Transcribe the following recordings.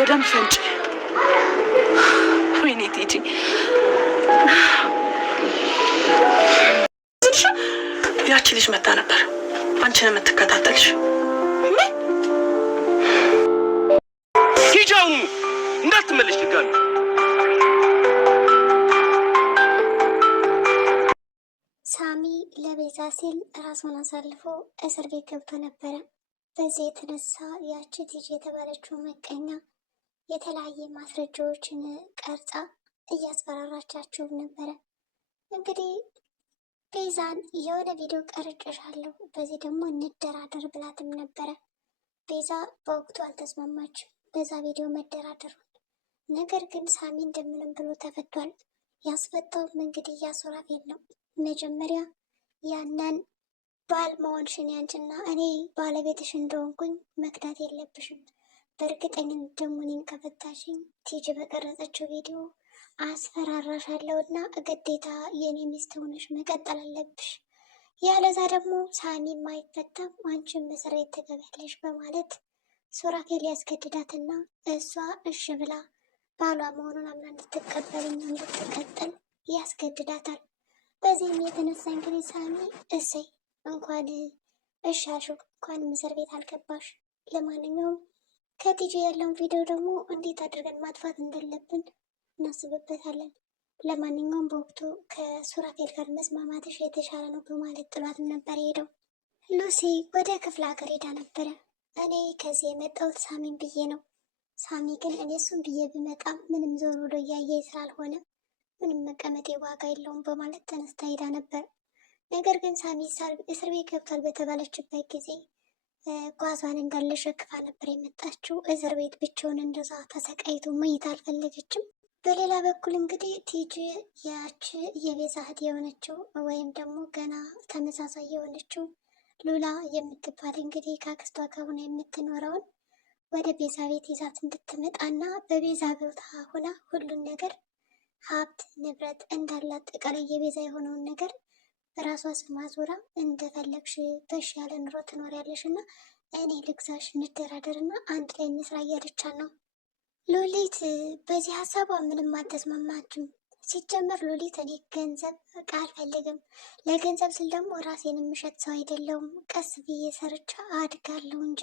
በደንብ ፈንጭ። ወይኔ ቲጂ ያቺ ልጅ መጣ ነበር አንቺን የምትከታተልሽ። ሂጂ አሁኑ እንዳትመለሽ ድጋሚ። ሳሚ ለቤዛ ሲል ራሱን አሳልፎ እስር ቤት ገብቶ ነበረ። በዚህ የተነሳ ያቺ ቲጂ የተባለችው መቀኛ የተለያየ ማስረጃዎችን ቀርጻ እያስፈራራቻቸው ነበረ። እንግዲህ ቤዛን የሆነ ቪዲዮ ቀርጬሻለሁ፣ በዚህ ደግሞ እንደራደር ብላትም ነበረ። ቤዛ በወቅቱ አልተስማማችም በዛ ቪዲዮ መደራደሩን። ነገር ግን ሳሚ እንደምንም ብሎ ተፈቷል። ያስፈታውም እንግዲህ ሱራፌል ነው። መጀመሪያ ያንን ባል መሆንሽን ያንቺና እኔ ባለቤትሽ እንደሆንኩኝ መክዳት የለብሽም። በእርግጠኝነት ደግሞ እኔን ከፈታሽኝ ቲጂ በቀረጸችው ቪዲዮ አስፈራራሻለሁ እና ግዴታ የኔ ሚስት ሆነሽ መቀጠል አለብሽ። ያለዛ ደግሞ ሳሚም አይፈታም፣ አንቺም እስር ቤት ትገቢያለሽ በማለት ሱራፌል ያስገድዳትና እሷ እሺ ብላ ባሏ መሆኑን አምና እንድትቀበልኝ እንድትቀጥል ያስገድዳታል። በዚህም የተነሳ እንግዲህ ሳሚ እሰይ እንኳን እሻሹ እንኳን እስር ቤት አልገባሽ። ለማንኛውም ከቲጂ ያለውን ቪዲዮ ደግሞ እንዴት አድርገን ማጥፋት እንዳለብን እናስብበታለን። ለማንኛውም በወቅቱ ከሱራፌል ጋር መስማማትሽ የተሻለ ነው በማለት ጥሏትም ነበር የሄደው። ሉሲ ወደ ክፍለ ሀገር ሄዳ ነበረ። እኔ ከዚህ የመጣሁት ሳሚን ብዬ ነው። ሳሚ ግን እኔ እሱን ብዬ ብመጣም ምንም ዞር ብሎ እያየ ስላልሆነ ምንም መቀመጤ ዋጋ የለውም በማለት ተነስታ ሄዳ ነበር። ነገር ግን ሳሚ እስር ቤት ገብቷል በተባለችበት ጊዜ ጓዟን እንዳለ ሸክፋ ነበር የመጣችው። እስር ቤት ብቻውን እንደዛ ተሰቃይቶ መኝታ አልፈለገችም። በሌላ በኩል እንግዲህ ቲጂ ያች የቤዛ እህት የሆነችው ወይም ደግሞ ገና ተመሳሳይ የሆነችው ሉላ የምትባል እንግዲህ ከአክስቷ ጋር ሆና የምትኖረውን ወደ ቤዛ ቤት ይዛት እንድትመጣና በቤዛ ቦታ ሆና ሁሉን ነገር ሀብት ንብረት እንዳላት አጠቃላይ የቤዛ የሆነውን ነገር በራሷ ስም አዙራ እንደፈለግሽ በሽ ያለ ኑሮ ትኖሪያለሽ እና እኔ ልግዛሽ እንደራደር እና አንድ ላይ እንስራ እያለቻት ነው። ሉሊት በዚህ ሀሳቧ ምንም አልተስማማችም። ሲጀመር ሉሊት እኔ ገንዘብ በቃ አልፈልግም፣ ለገንዘብ ስል ደግሞ ራሴን የምሸጥ ሰው አይደለሁም፣ ቀስ ብዬ ሰርቻ አድጋለሁ እንጂ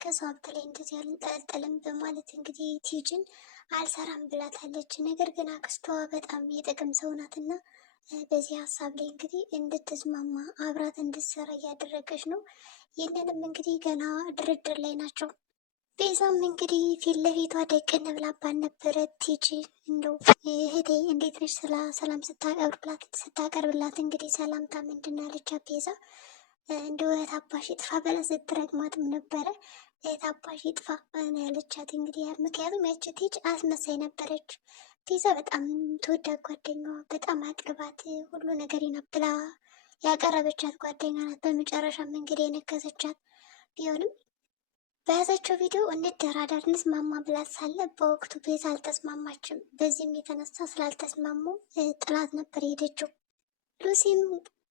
ከሰው ሀብት ላይ እንደዚህ አልንጠለጠልም በማለት እንግዲህ ቲጂን አልሰራም ብላታለች። ነገር ግን አክስቷ በጣም የጥቅም ሰው ናትና በዚህ ሀሳብ ላይ እንግዲህ እንድትስማማ አብራት እንድትሰራ እያደረገች ነው። ይህንንም እንግዲህ ገና ድርድር ላይ ናቸው። ቤዛም እንግዲህ ፊት ለፊቷ ደቅን ብላባን ነበረ። ቲጂ እንደው እህቴ እንዴት ነች ስላ ሰላም ስታቀርብላት እንግዲህ ሰላምታ ምንድን ያለቻት ቤዛ እንደው እህት አባሽ ይጥፋ በላ ስትረግማትም ነበረ። እህት አባሽ ይጥፋ ያለቻት እንግዲህ ምክንያቱም ያች ቲጂ አስመሳይ ነበረች። ቤዛ በጣም ተወዳጅ ጓደኛዋ በጣም አቅርባት ሁሉ ነገር ብላ ያቀረበቻት ጓደኛ ናት። በመጨረሻም እንግዲህ የነከሰቻት ቢሆንም በያዘችው ቪዲዮ እንደራደር እንስማማ ብላት ሳለ በወቅቱ ቤዛ አልተስማማችም። በዚህም የተነሳ ስላልተስማሙ ጥላት ነበር የሄደችው። ሉሲም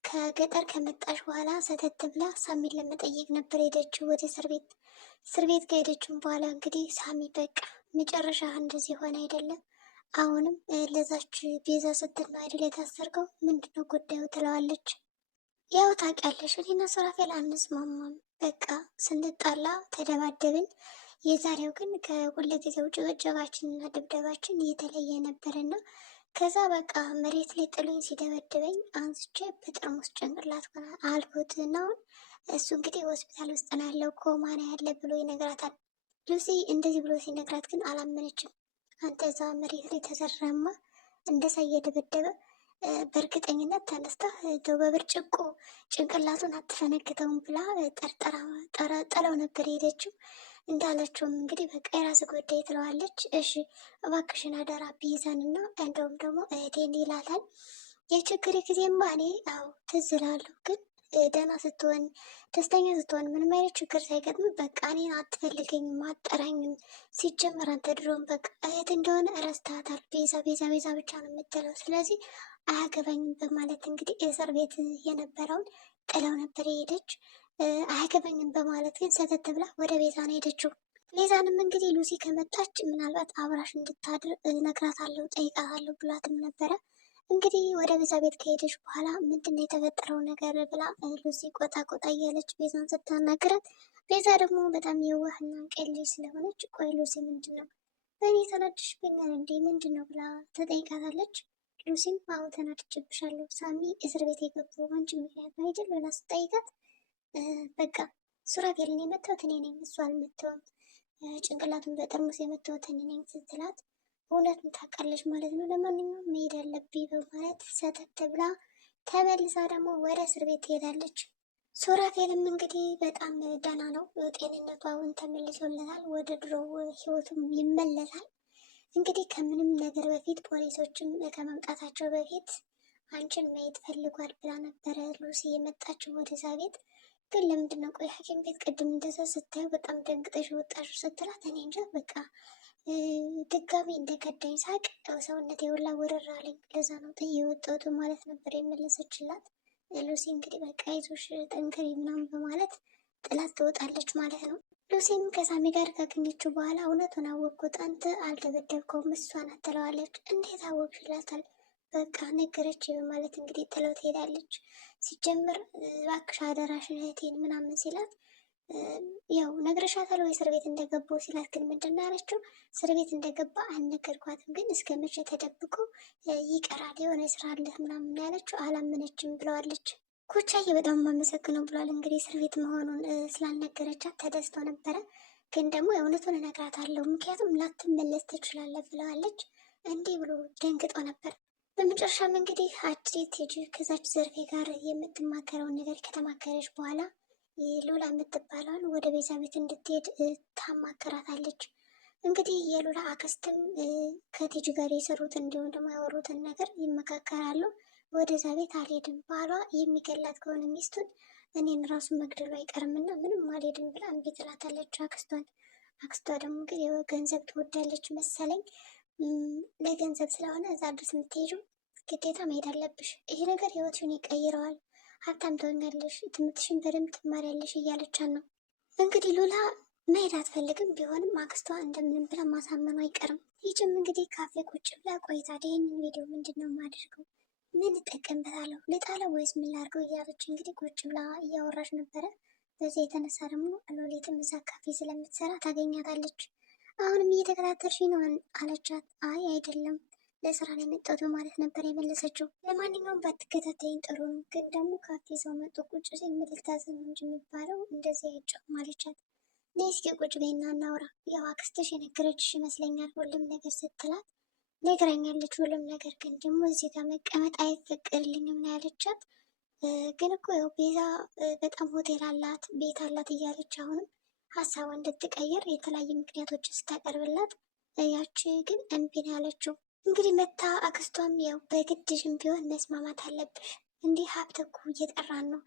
ከገጠር ከመጣሽ በኋላ ሰተት ብላ ሳሚን ለመጠየቅ ነበር ሄደችው ወደ እስር ቤት። እስር ቤት ከሄደችም በኋላ እንግዲህ ሳሚ በቃ መጨረሻ እንደዚህ ሆነ አይደለም አሁንም ለዛች ቤዛ ስትል ነው አይደል የታሰርከው? ምንድነው ጉዳዩ ትለዋለች። ያው ታውቂያለሽ እኔና ሱራፌል አንስማማም፣ በቃ ስንጣላ ተደባደብን። የዛሬው ግን ከሁልጊዜው ጭቅጭቃችንና ድብደባችን እየተለየ ነበርና ከዛ በቃ መሬት ላይ ጥሎኝ ሲደበድበኝ አንስቼ በጠርሙስ ጭንቅላት አልፎት ነው። እሱ እንግዲህ ሆስፒታል ውስጥ ነው ያለው ኮማ ነው ያለ ብሎ ይነግራታል። ሉሲ እንደዚህ ብሎ ሲነግራት ግን አላመነችም። አንተ እዛ መሬት ላይ ተዘራማ እንደዛ እየደበደበ በእርግጠኝነት ተነስታ በብርጭቆ ጭንቅላቱን አትፈነክተውም ብላ ጥለው ነበር የሄደችው። እንዳለችውም እንግዲህ በቃ የራስ ጉዳይ ትለዋለች። እሺ እባክሽን አደራ ቤዛንና እንደውም ደግሞ እህቴን ይላታል። የችግር ጊዜማ እኔ አዎ ትዝ እላለሁ፣ ግን ደህና ስትሆን ደስተኛ ስትሆን ምንም አይነት ችግር ሳይገጥም በቃ እኔን አትፈልገኝም አጠራኝም። ሲጀመር አንተ ድሮም በቃ እህት እንደሆነ እረስታታል። ቤዛ ቤዛ ቤዛ ብቻ ነው የምትለው፣ ስለዚህ አያገባኝም በማለት እንግዲህ እስር ቤት የነበረውን ጥለው ነበር የሄደች። አያገባኝም በማለት ግን ሰተት ብላ ወደ ቤዛ ነው ሄደችው። ቤዛንም እንግዲህ ሉሲ ከመጣች ምናልባት አብራሽ እንድታድር እነግራታለሁ፣ ጠይቃታለሁ ብሏትም ነበረ። እንግዲህ ወደ ቤዛ ቤት ከሄደች በኋላ ምንድነው የተፈጠረው ነገር ብላ ሉሲ ቆጣ ቆጣ እያለች ቤዛን ስታናግራት፣ ቤዛ ደግሞ በጣም የዋህና ቀሌ ስለሆነች ቆይ ሉሲ ምንድን ነው በእኔ ተናድሽብኛል እንዴ ምንድን ነው ብላ ተጠይቃታለች። ሉሲም አዎ ተናድጄብሻለሁ፣ ሳሚ እስር ቤት የገባው አንቺ ምክንያት ነው አይደል ብላ ስጠይቃት፣ በቃ ሱራፌልን የመታሁት እኔ ነኝ እሱ አልመታውም፣ ጭንቅላቱን በጠርሙስ የመታሁት እኔ ነኝ ስትላት፣ እውነቱን ታውቃለች ማለት ነው፣ ለማንኛውም መሄድ አለብኝ በማለት ሰተት ብላ ተመልሳ ደግሞ ወደ እስር ቤት ትሄዳለች። ሱራፌልም እንግዲህ በጣም ደህና ነው፣ ጤንነቱ አሁን ተመልሶለታል፣ ወደ ድሮ ህይወቱም ይመለሳል። እንግዲህ ከምንም ነገር በፊት ፖሊሶችም ከመምጣታቸው በፊት አንቺን ማየት ፈልጓል ብላ ነበረ ሉሲ የመጣችው ወደዛ ቤት። ግን ለምንድነው ቆይ ሐኪም ቤት ቅድም እንደዛ ስታዩ በጣም ደንግጠሽ ወጣሽ ስትላት፣ እኔ እንጃ በቃ ድጋሚ እንደከዳኝ ሳቅ ሰውነት የውላ ወረራ አለኝ፣ ለዛ ነው ጥዬ የወጣሁት ማለት ነበር የመለሰችላት። ሉሲ እንግዲህ በቃ ይዞሽ ጠንክሪ ምናምን በማለት ጥላት ትወጣለች ማለት ነው። ሉሲም ከሳሚ ጋር ካገኘችው በኋላ እውነቱን አወቅኩት፣ አንተ አልደበደብከውም እሷ ናት ትለዋለች። እንዴት አወቅሽ ይላታል። በቃ ነገረች በማለት እንግዲህ ጥለው ትሄዳለች። ሲጀምር እባክሽ አደራሽን እህቴን ምናምን ሲላት፣ ያው ነግረሻታል ወይ እስር ቤት እንደገባው ሲላት፣ ግን ምንድን ነው ያለችው? እስር ቤት እንደገባ አልነገርኳትም፣ ግን እስከ መቼ ተደብቆ ይቀራል የሆነ ስራ አለህ ምናምን ያለችው፣ አላመነችም ብለዋለች። ኮቻዬ በጣም የማመሰግነው ብሏል። እንግዲህ እስር ቤት መሆኑን ስላልነገረቻት ተደስቶ ነበረ። ግን ደግሞ የእውነቱን እነግራታለሁ ምክንያቱም ላትመለስ ትችላለህ ብለዋለች። እንዲህ ብሎ ደንግጦ ነበር። በመጨረሻም እንግዲህ አጅሬት ሂጂ ከዛች ዘርፌ ጋር የምትማከረውን ነገር ከተማከረች በኋላ ሉላ የምትባለውን ወደ ቤዛ ቤት እንድትሄድ ታማከራታለች። እንግዲህ የሉላ አክስትም ከቲጂ ጋር የሰሩት እንዲሁም ደግሞ ያወሩትን ነገር ይመካከራሉ። ወደዛ ቤት አልሄድም፣ ባሏ የሚገላት ከሆነ ሚስቱን እኔን ራሱ መግደሉ አይቀርምና ምንም አልሄድም ብላ እምቢ ትላታለች አክስቷን። አክስቷ ደግሞ እንግዲህ ገንዘብ ትወዳለች መሰለኝ፣ ለገንዘብ ስለሆነ እዛ ድረስ የምትሄጂው ግዴታ መሄድ አለብሽ፣ ይሄ ነገር ህይወትሽን ይቀይረዋል፣ ሀብታም ትሆኛለሽ፣ ትምህርትሽን በደንብ ትማሪያለሽ እያለቻት ነው። እንግዲህ ሉላ መሄድ አትፈልግም፣ ቢሆንም አክስቷ እንደምንም ብላ ማሳመኑ አይቀርም። ይህችም እንግዲህ ካፌ ቁጭ ብላ ቆይታ ይህንን ቪዲዮ ምንድን ነው የማደርገው፣ ምን እጠቀምበታለሁ፣ ልጣለው ወይስ ምን ላድርገው እያለች እንግዲህ ቁጭ ብላ እያወራች ነበረ። በዚህ የተነሳ ደግሞ ሎሌትም እዛ ካፌ ስለምትሰራ ታገኛታለች። አሁንም እየተከታተልሽ ነው አለቻት። አይ አይደለም ለስራ ላይ መጣሁ ማለት ነበር የመለሰችው። ለማንኛውም ባትከታተይኝ ጥሩ ነው፣ ግን ደግሞ ካፌ ሰው መጥቶ ቁጭ ሲል ምን ልታዘዝ እንጂ የሚባለው እንደዚህ አይጫውም አለቻት። ነይ እስኪ ቁጭ በይና እናውራ፣ ያው አክስትሽ የነገረችሽ ይመስለኛል ሁሉም ነገር ስትላት፣ ነግራኛለች ሁሉም ነገር፣ ግን ደግሞ እዚህ ጋር መቀመጥ አይፈቀድልኝም ነው ያለቻት። ግን እኮ ያው ቤዛ በጣም ሆቴል አላት ቤት አላት እያለች አሁንም ሀሳቧ እንድትቀየር የተለያዩ ምክንያቶችን ስታቀርብላት፣ ያቺ ግን እምቢ ነው ያለችው። እንግዲህ መታ አክስቷም ያው በግድሽም ቢሆን መስማማት አለብሽ፣ እንዲህ ሀብት እኮ እየጠራን ነው፣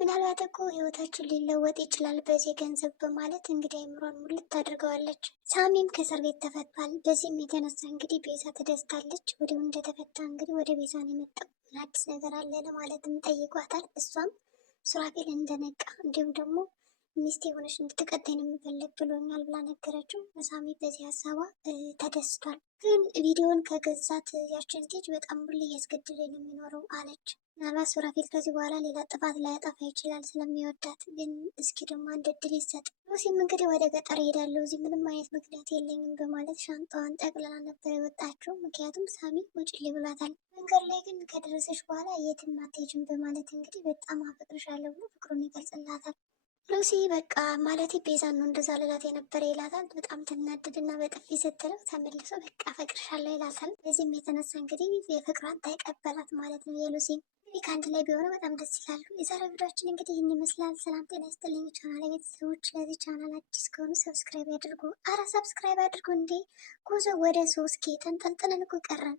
ምናልባት እኮ ህይወታችን ሊለወጥ ይችላል በዚህ ገንዘብ በማለት እንግዲህ አይምሯን ሙልት አድርገዋለች። ሳሚም ከእስር ቤት ተፈቷል። በዚህም የተነሳ እንግዲህ ቤዛ ትደስታለች። ወዲሁ እንደተፈታ እንግዲህ ወደ ቤዛ ነው የመጣው። ምን አዲስ ነገር አለ ለማለትም ጠይቋታል። እሷም ሱራፌል እንደነቃ እንዲሁም ደግሞ ሚስቴ የሆነች እንድትቀጣኝ ነው የምፈልግ ብሎኛል ብላ ነገረችው። ሳሚ በዚህ ሀሳቧ ተደስቷል። ግን ቪዲዮውን ከገዛት ያችን ልጅ በጣም ሁሌ እያስገድለኝ ነው የሚኖረው አለች። ምናልባት ሱራፌል ከዚህ በኋላ ሌላ ጥፋት ላያጠፋ ይችላል ስለሚወዳት፣ ግን እስኪ ደግሞ አንድ እድል ይሰጥ። ሉሲም እንግዲህ ወደ ገጠር ሄዳለሁ እዚህ ምንም አይነት ምክንያት የለኝም በማለት ሻንጣዋን ጠቅልላ ነበር የወጣችው። ምክንያቱም ሳሚ ውጭልኝ ብሏታል። መንገድ ላይ ግን ከደረሰች በኋላ የትም አትሄጂም በማለት እንግዲህ በጣም አፈቅርሻለሁ ብሎ ፍቅሩን ይገልጽላታል። ሉሲ በቃ ማለት ቤዛን ነው እንደዛ ልላት የነበረ ይላታል። በጣም ትናድድና በጥፊ ስትለው ተመልሶ በቃ አፈቅርሻለሁ ይላታል። በዚህም የተነሳ እንግዲህ የፍቅሯን ተቀበላት ማለት ነው የሉሲ። እንግዲህ ከአንድ ላይ ቢሆኑ በጣም ደስ ይላሉ። የዛሬው ቪዲዮችን እንግዲህ ይህን ይመስላል። ሰላም ጤና ይስጥልኝ ቻናል ቤተሰቦች፣ ለዚህ ቻናል አዲስ ከሆኑ ሰብስክራይብ ያድርጉ። አረ ሰብስክራይብ አድርጉ እንዴ! ጉዞ ወደ 3K ተንጠልጥለን እኮ ቀረን።